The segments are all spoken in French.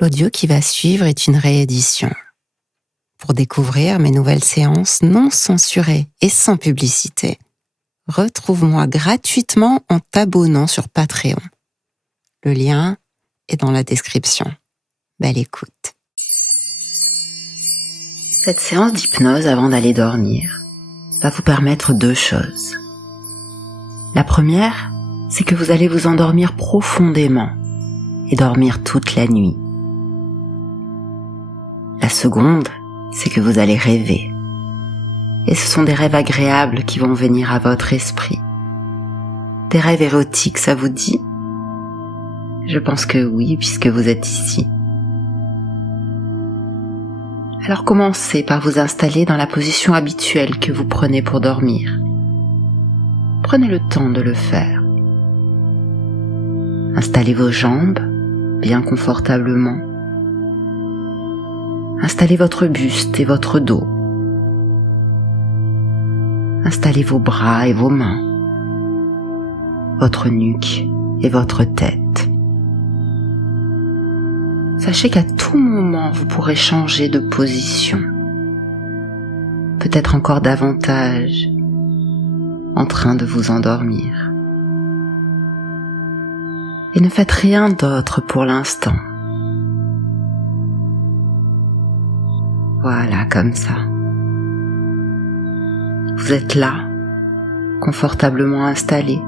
L'audio qui va suivre est une réédition. Pour découvrir mes nouvelles séances non censurées et sans publicité, retrouve-moi gratuitement en t'abonnant sur Patreon. Le lien est dans la description. Belle écoute. Cette séance d'hypnose avant d'aller dormir va vous permettre deux choses. La première, c'est que vous allez vous endormir profondément et dormir toute la nuit. La seconde, c'est que vous allez rêver. Et ce sont des rêves agréables qui vont venir à votre esprit. Des rêves érotiques, ça vous dit ? Je pense que oui, puisque vous êtes ici. Alors commencez par vous installer dans la position habituelle que vous prenez pour dormir. Prenez le temps de le faire. Installez vos jambes bien confortablement. Installez votre buste et votre dos. Installez vos bras et vos mains, votre nuque et votre tête. Sachez qu'à tout moment, vous pourrez changer de position, peut-être encore davantage, en train de vous endormir. Et ne faites rien d'autre pour l'instant. Voilà, comme ça. Vous êtes là, confortablement installé,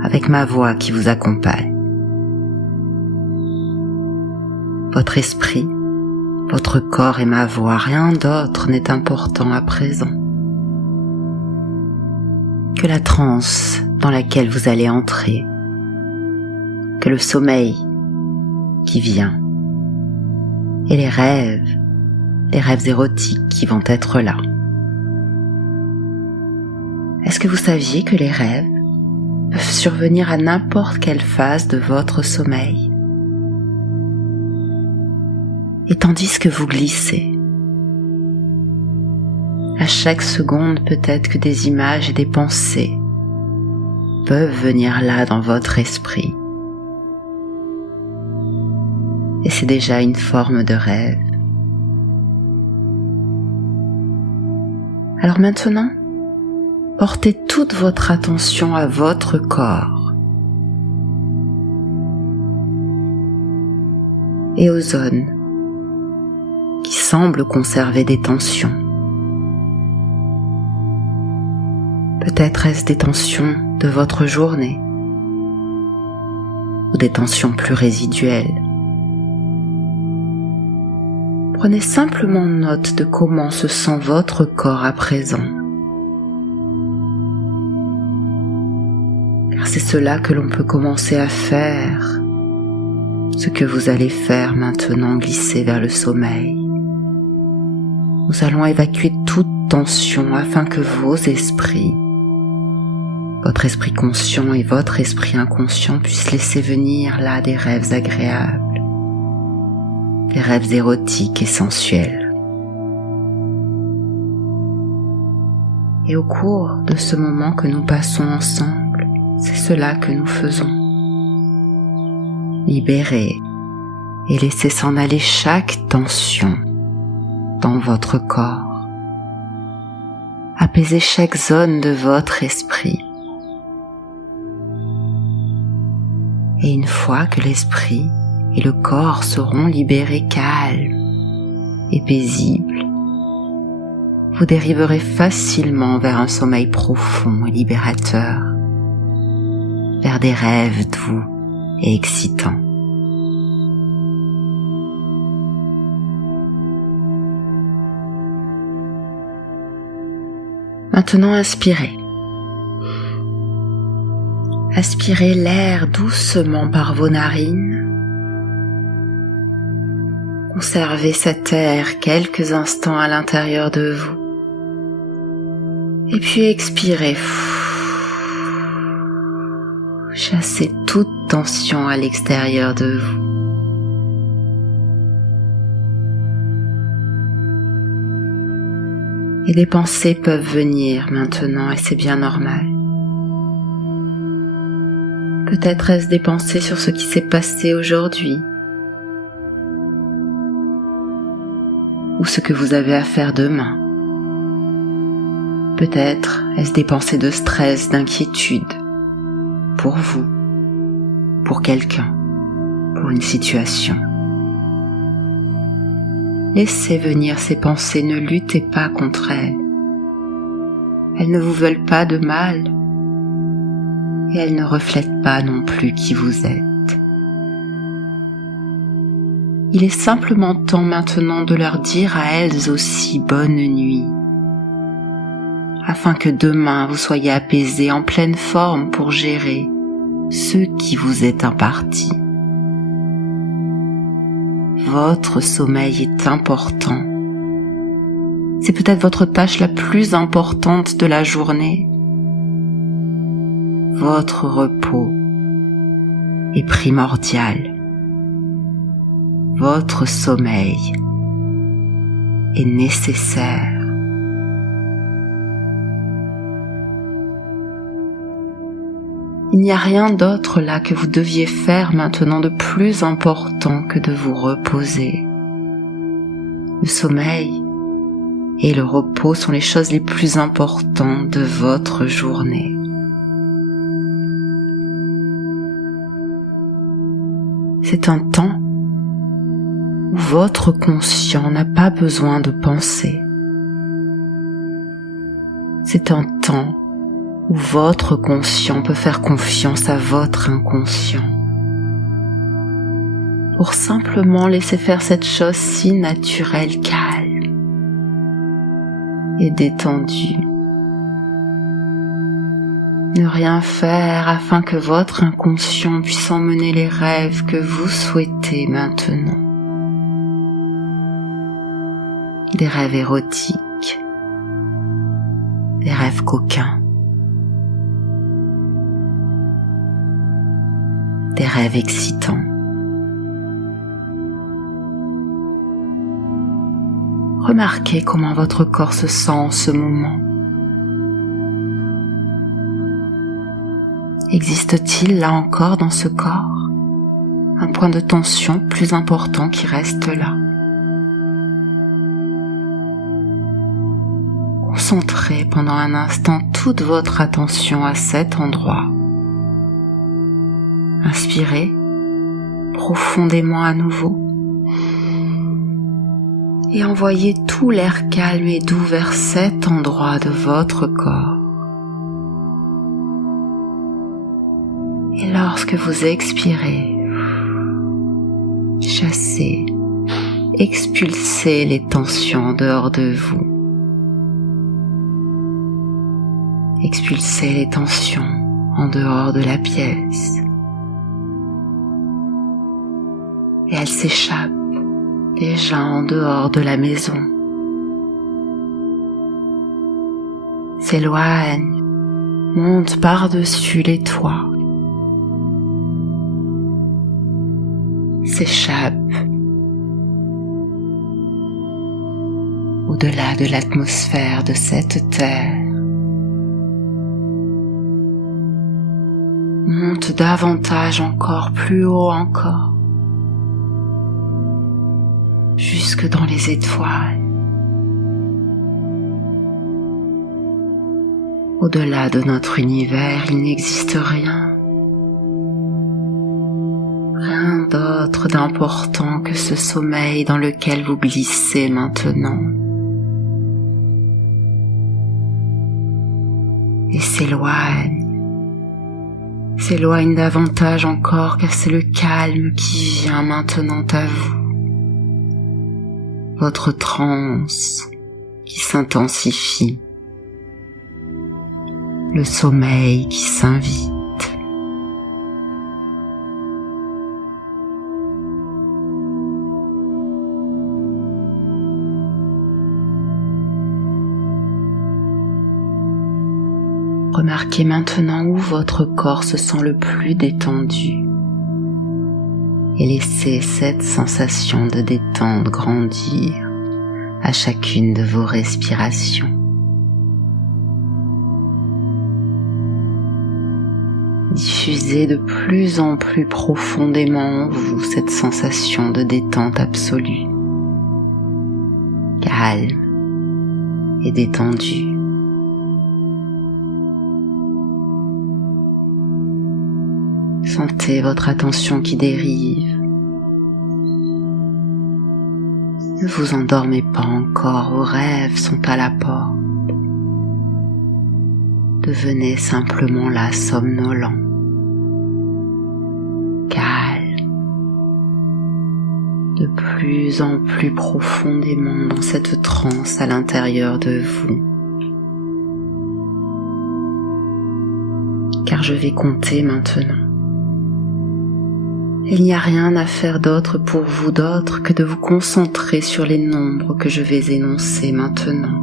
avec ma voix qui vous accompagne. Votre esprit, votre corps et ma voix, rien d'autre n'est important à présent que la transe dans laquelle vous allez entrer, que le sommeil qui vient et les rêves érotiques qui vont être là. Est-ce que vous saviez que les rêves peuvent survenir à n'importe quelle phase de votre sommeil ? Et tandis que vous glissez, à chaque seconde peut-être que des images et des pensées peuvent venir là dans votre esprit. Et c'est déjà une forme de rêve. Alors maintenant, portez toute votre attention à votre corps et aux zones qui semblent conserver des tensions. Peut-être est-ce des tensions de votre journée ou des tensions plus résiduelles. Prenez simplement note de comment se sent votre corps à présent. Car c'est cela que l'on peut commencer à faire, ce que vous allez faire maintenant, glisser vers le sommeil. Nous allons évacuer toute tension afin que vos esprits, votre esprit conscient et votre esprit inconscient puissent laisser venir là des rêves agréables. Des rêves érotiques et sensuels. Et au cours de ce moment que nous passons ensemble, c'est cela que nous faisons. Libérer et laisser s'en aller chaque tension dans votre corps. Apaiser chaque zone de votre esprit. Et une fois que l'esprit et le corps seront libérés calmes et paisibles, vous dériverez facilement vers un sommeil profond et libérateur, vers des rêves doux et excitants. Maintenant, inspirez. Aspirez l'air doucement par vos narines. Conservez cet air quelques instants à l'intérieur de vous. Et puis expirez. Chassez toute tension à l'extérieur de vous. Et des pensées peuvent venir maintenant et c'est bien normal. Peut-être est-ce des pensées sur ce qui s'est passé aujourd'hui, ou ce que vous avez à faire demain. Peut-être est-ce des pensées de stress, d'inquiétude, pour vous, pour quelqu'un, pour une situation. Laissez venir ces pensées, ne luttez pas contre elles. Elles ne vous veulent pas de mal et elles ne reflètent pas non plus qui vous êtes. Il est simplement temps maintenant de leur dire à elles aussi bonne nuit, afin que demain vous soyez apaisés en pleine forme pour gérer ce qui vous est imparti. Votre sommeil est important. C'est peut-être votre tâche la plus importante de la journée. Votre repos est primordial. Votre sommeil est nécessaire. Il n'y a rien d'autre là que vous deviez faire maintenant de plus important que de vous reposer. Le sommeil et le repos sont les choses les plus importantes de votre journée. C'est un temps où votre conscient n'a pas besoin de penser. C'est un temps où votre conscient peut faire confiance à votre inconscient pour simplement laisser faire cette chose si naturelle, calme et détendue. Ne rien faire afin que votre inconscient puisse emmener les rêves que vous souhaitez maintenant. Des rêves érotiques, des rêves coquins, des rêves excitants. Remarquez comment votre corps se sent en ce moment. Existe-t-il là encore dans ce corps un point de tension plus important qui reste là? Concentrez pendant un instant toute votre attention à cet endroit. Inspirez profondément à nouveau et envoyez tout l'air calme et doux vers cet endroit de votre corps. Et lorsque vous expirez, chassez, expulsez les tensions en dehors de vous. Expulsez les tensions en dehors de la pièce. Et elles s'échappent déjà en dehors de la maison. S'éloignent, montent par-dessus les toits. S'échappent au-delà de l'atmosphère de cette terre. Montent davantage encore, plus haut encore. Jusque dans les étoiles. Au-delà de notre univers, il n'existe rien. Rien d'autre d'important que ce sommeil dans lequel vous glissez maintenant. Et s'éloigne davantage encore car c'est le calme qui vient maintenant à vous. Votre transe qui s'intensifie, le sommeil qui s'invite. Remarquez maintenant où votre corps se sent le plus détendu et laissez cette sensation de détente grandir à chacune de vos respirations. Diffusez de plus en plus profondément en vous cette sensation de détente absolue. calme et détendu. Sentez votre attention qui dérive. Ne vous endormez pas encore, vos rêves sont à la porte. Devenez simplement là somnolent, calme, de plus en plus profondément dans cette transe à l'intérieur de vous. Car je vais compter maintenant. Il n'y a rien à faire d'autre pour vous d'autre que de vous concentrer sur les nombres que je vais énoncer maintenant.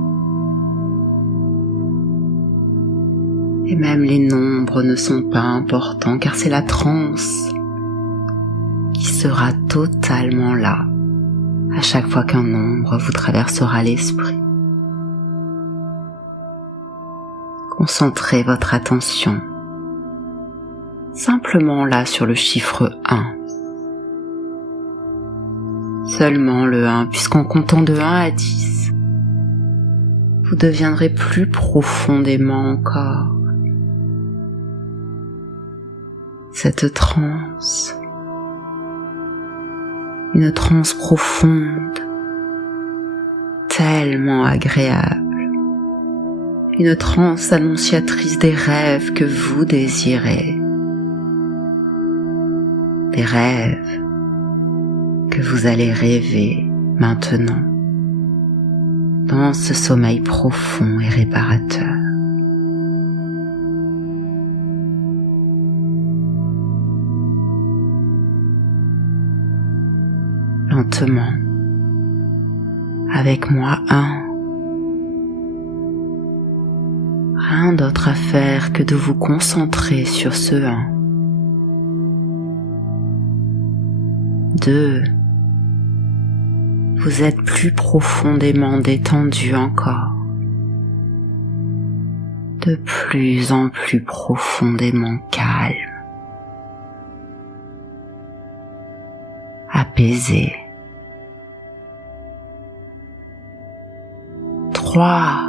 Et même les nombres ne sont pas importants car c'est la transe qui sera totalement là à chaque fois qu'un nombre vous traversera l'esprit. Concentrez votre attention simplement là sur le chiffre 1. Seulement le 1, puisqu'en comptant de 1 à 10, vous deviendrez plus profondément encore. Cette transe, une transe profonde, tellement agréable, une transe annonciatrice des rêves que vous désirez. Des rêves que vous allez rêver maintenant dans ce sommeil profond et réparateur. Lentement, avec moi 1. Rien d'autre à faire que de vous concentrer sur ce 1. 2. Vous êtes plus profondément détendu encore. De plus en plus profondément calme. Apaisé. 3.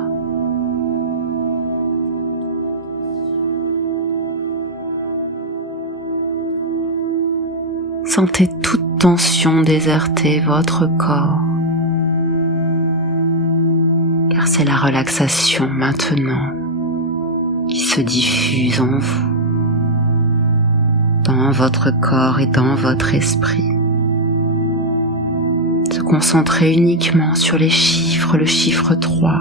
Sentez toute tension déserter votre corps, car c'est la relaxation maintenant qui se diffuse en vous, dans votre corps et dans votre esprit. Se concentrer uniquement sur les chiffres, le chiffre 3,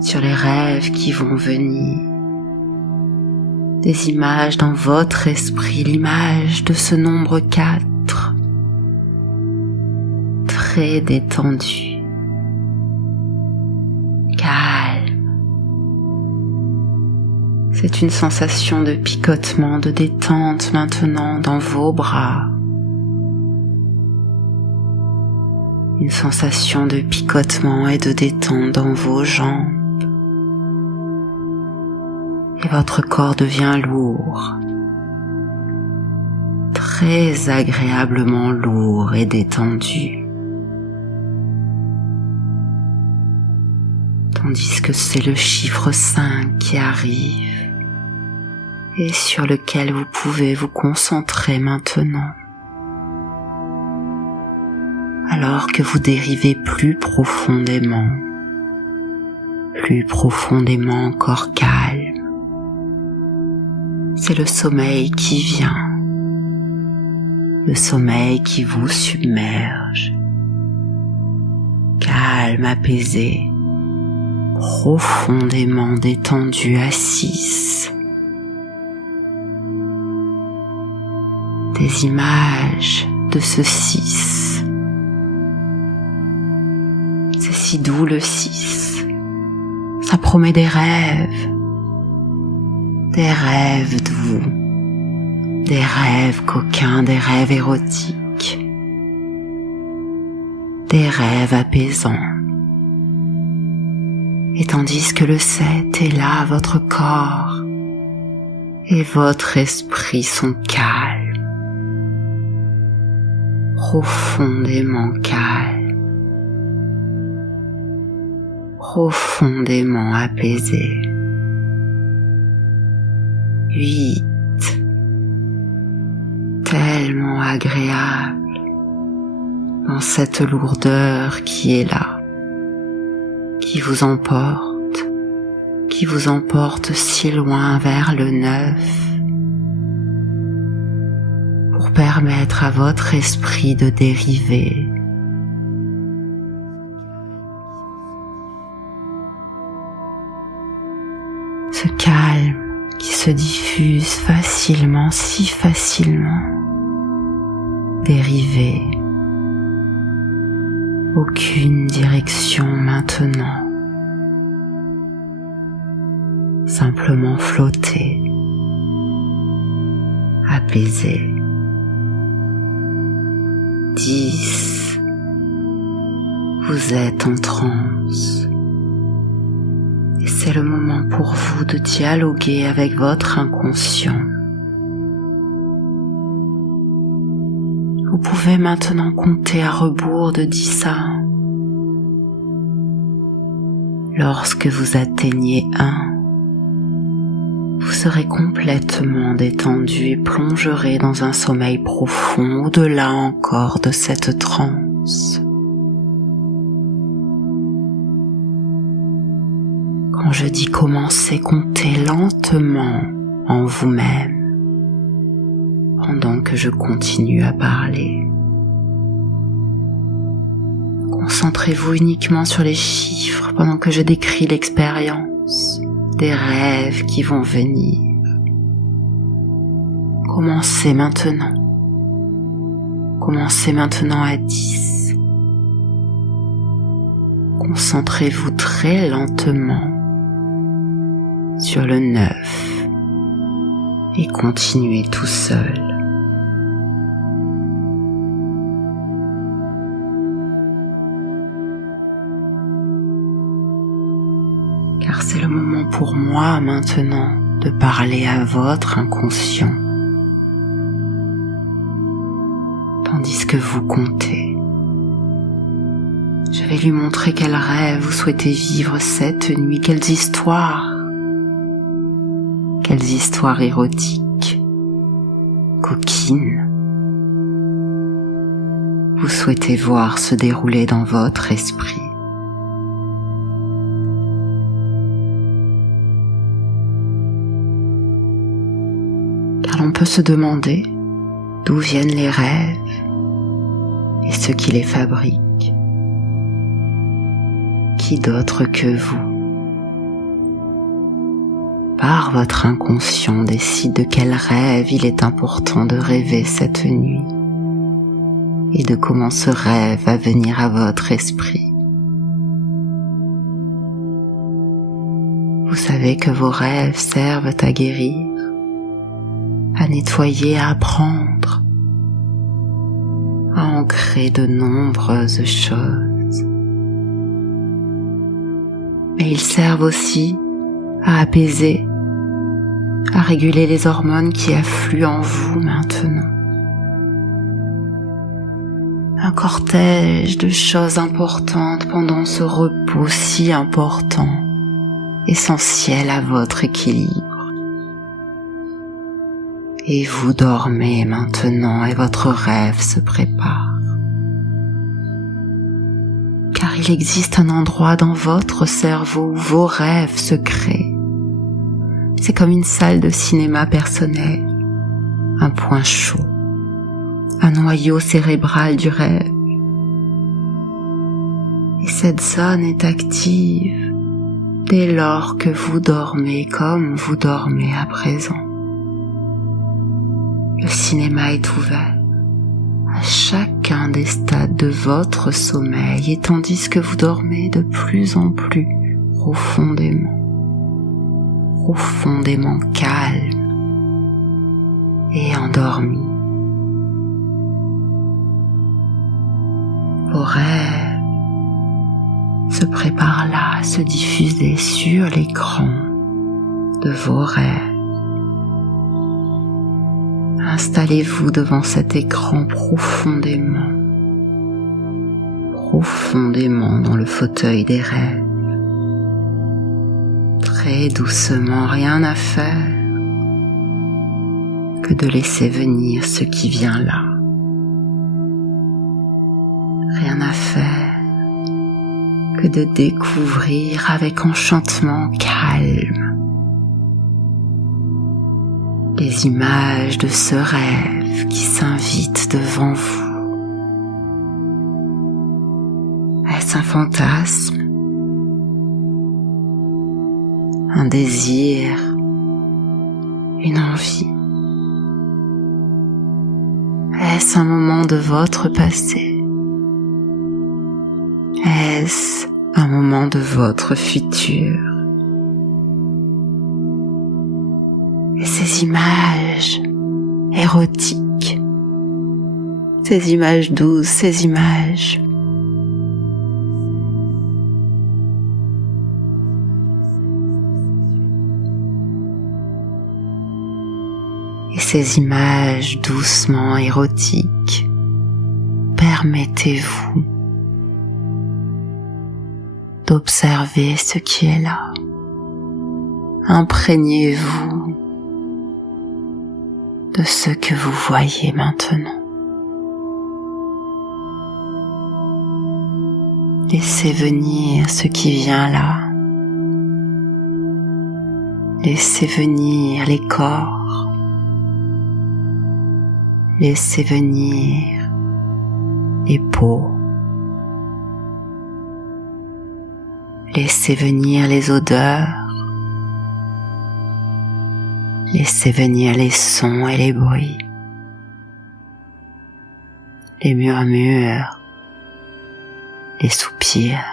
sur les rêves qui vont venir, des images dans votre esprit, l'image de ce nombre 4, très détendu, calme. C'est une sensation de picotement, de détente maintenant dans vos bras. Une sensation de picotement et de détente dans vos jambes. Et votre corps devient lourd, très agréablement lourd et détendu. Tandis que c'est le chiffre 5 qui arrive et sur lequel vous pouvez vous concentrer maintenant. Alors que vous dérivez plus profondément encore calme. C'est le sommeil qui vient, le sommeil qui vous submerge, calme, apaisé, profondément détendu à 6. Des images de ce 6. C'est si doux le 6, ça promet des rêves de vous, des rêves coquins, des rêves érotiques, des rêves apaisants. Et tandis que le 7 est là, votre corps et votre esprit sont calmes, profondément calme, profondément apaisé. 8, tellement agréable dans cette lourdeur qui est là, qui vous emporte si loin vers le 9, pour permettre à votre esprit de dériver. Ce calme qui se diffuse facilement, si facilement, dériver. Aucune direction maintenant. Simplement flotter, apaisé. 10. Vous êtes en transe. Et c'est le moment pour vous de dialoguer avec votre inconscient. Vous pouvez maintenant compter à rebours de 10 à 1. Lorsque vous atteignez 1, vous serez complètement détendu et plongerez dans un sommeil profond au-delà encore de cette transe. Quand je dis commencer, comptez lentement en vous-même pendant que je continue à parler. Concentrez-vous uniquement sur les chiffres pendant que je décris l'expérience des rêves qui vont venir. Commencez maintenant. Commencez maintenant à 10. Concentrez-vous très lentement sur le 9 et continuez tout seul. Car c'est le moment pour moi maintenant de parler à votre inconscient, tandis que vous comptez. Je vais lui montrer quel rêve vous souhaitez vivre cette nuit, quelles histoires érotiques, coquines, vous souhaitez voir se dérouler dans votre esprit. Car l'on peut se demander d'où viennent les rêves et ce qui les fabrique. Qui d'autre que vous, par votre inconscient, décide de quel rêve il est important de rêver cette nuit et de comment ce rêve va venir à votre esprit. Vous savez que vos rêves servent à guérir, à nettoyer, à apprendre, à ancrer de nombreuses choses. Mais ils servent aussi à apaiser, à réguler les hormones qui affluent en vous maintenant. Un cortège de choses importantes pendant ce repos si important, essentiel à votre équilibre. Et vous dormez maintenant et votre rêve se prépare. Car il existe un endroit dans votre cerveau où vos rêves se créent. C'est comme une salle de cinéma personnelle, un point chaud, un noyau cérébral du rêve. Et cette zone est active dès lors que vous dormez comme vous dormez à présent. Le cinéma est ouvert à chacun des stades de votre sommeil et tandis que vous dormez de plus en plus profondément calme et endormi. Vos rêves se préparent là à se diffuser sur l'écran de vos rêves. Installez-vous devant cet écran profondément profondément dans le fauteuil des rêves. Très doucement, rien à faire que de laisser venir ce qui vient là. Rien à faire que de découvrir avec enchantement calme les images de ce rêve qui s'invite devant vous. Est-ce un fantasme? Un désir? Une envie? Est-ce un moment de votre passé? Est-ce un moment de votre futur? Et ces images érotiques, ces images douces, ces images doucement érotiques, permettez-vous d'observer ce qui est là. Imprégnez-vous de ce que vous voyez maintenant. Laissez venir ce qui vient là. Laissez venir les corps. Laissez venir les peaux. Laissez venir les odeurs. Laissez venir les sons et les bruits. Les murmures. Les soupirs.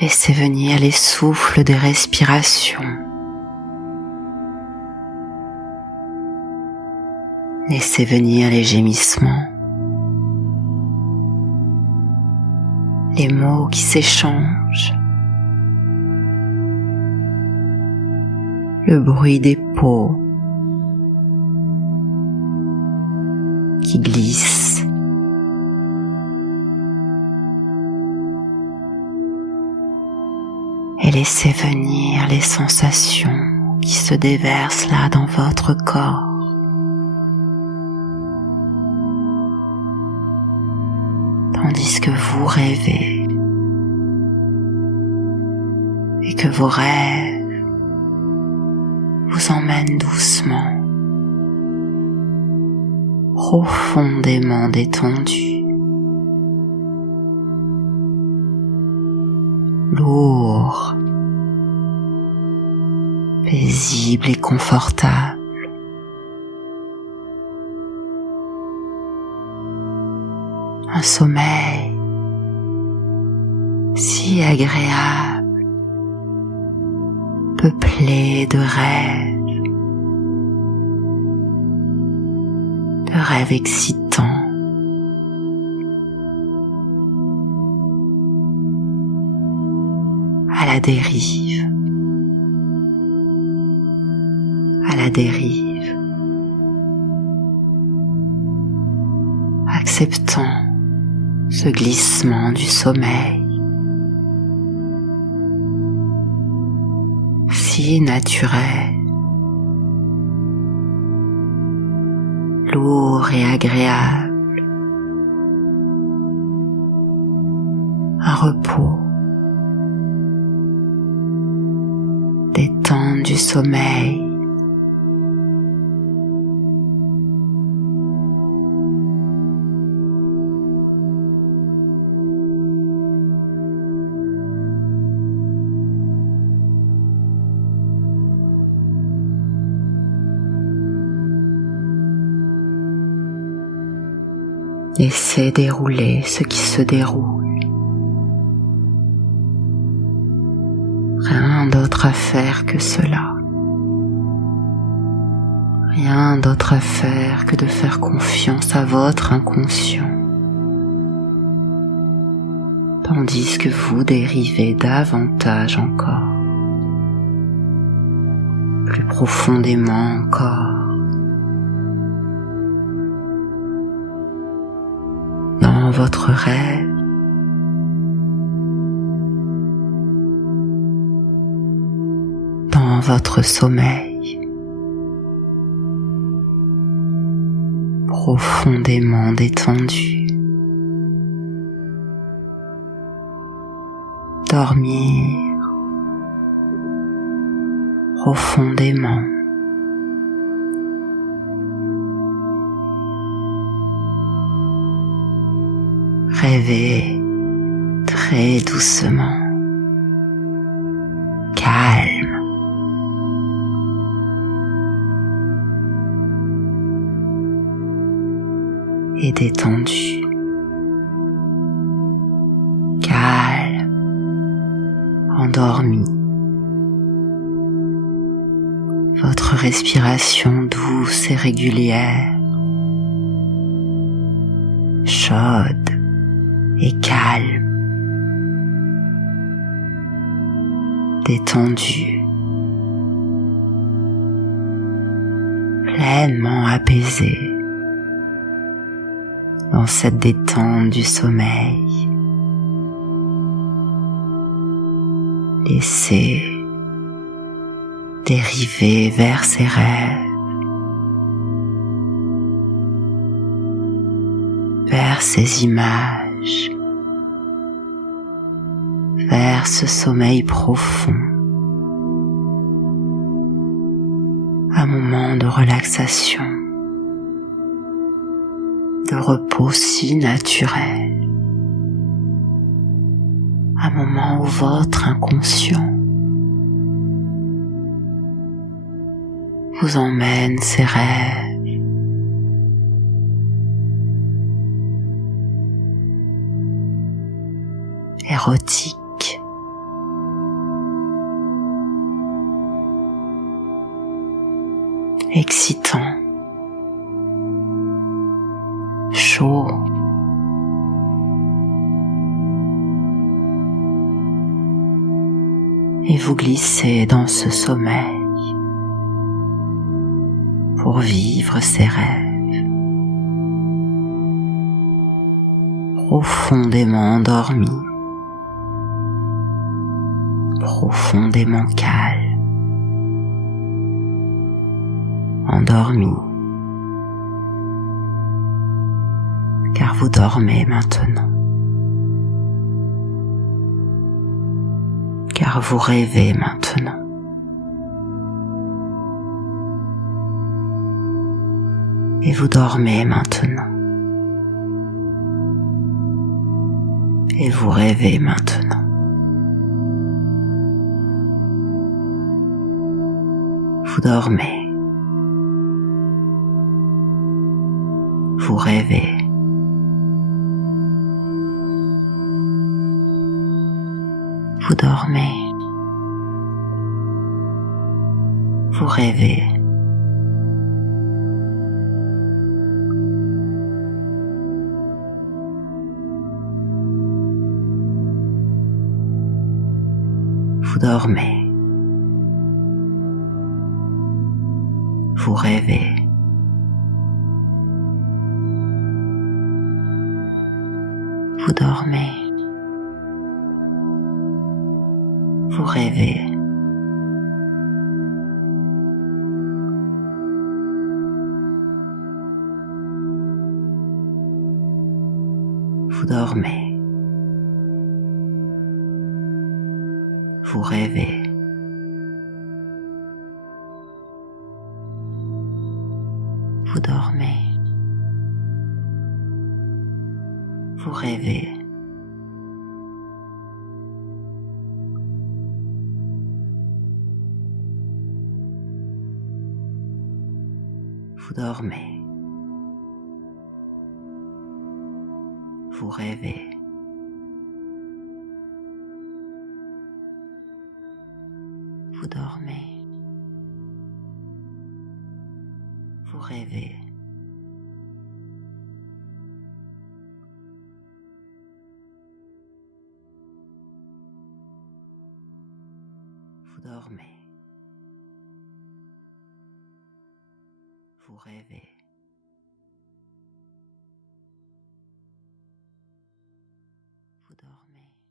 Laissez venir les souffles des respirations. Laissez venir les gémissements, les mots qui s'échangent, le bruit des peaux qui glissent, et laissez venir les sensations qui se déversent là dans votre corps. Tandis que vous rêvez et que vos rêves vous emmènent doucement, profondément détendus, lourds, paisibles et confortables. Un sommeil si agréable, peuplé de rêves excitants. À la dérive, acceptant ce glissement du sommeil, si naturel, lourd et agréable, un repos, détente du sommeil, laissez dérouler ce qui se déroule. Rien d'autre à faire que cela. Rien d'autre à faire que de faire confiance à votre inconscient. Tandis que vous dérivez davantage encore, plus profondément encore. votre rêve. Dans votre sommeil, profondément détendu. Dormir profondément. Rêver très doucement, calme. Et détendu, calme, endormi. Votre respiration douce et régulière, chaude et calme, détendue, pleinement apaisée dans cette détente du sommeil. Laissez dériver vers ses rêves, vers ses images, vers ce sommeil profond, un moment de relaxation, de repos si naturel, un moment où votre inconscient vous emmène ses rêves, érotiques, excitants, chauds, et vous glissez dans ce sommeil pour vivre ses rêves, profondément endormi, profondément calme, endormi, car vous dormez maintenant, car vous rêvez maintenant. Et vous dormez maintenant. Et vous rêvez maintenant. Vous dormez. Vous rêvez. Vous dormez. Vous rêvez. Vous dormez, vous rêvez, vous dormez, vous rêvez, vous dormez. Vous rêvez. Vous dormez. Vous rêvez. Vous dormez. Vous rêvez. Vous dormez, vous rêvez, vous dormez, vous rêvez. Dormez.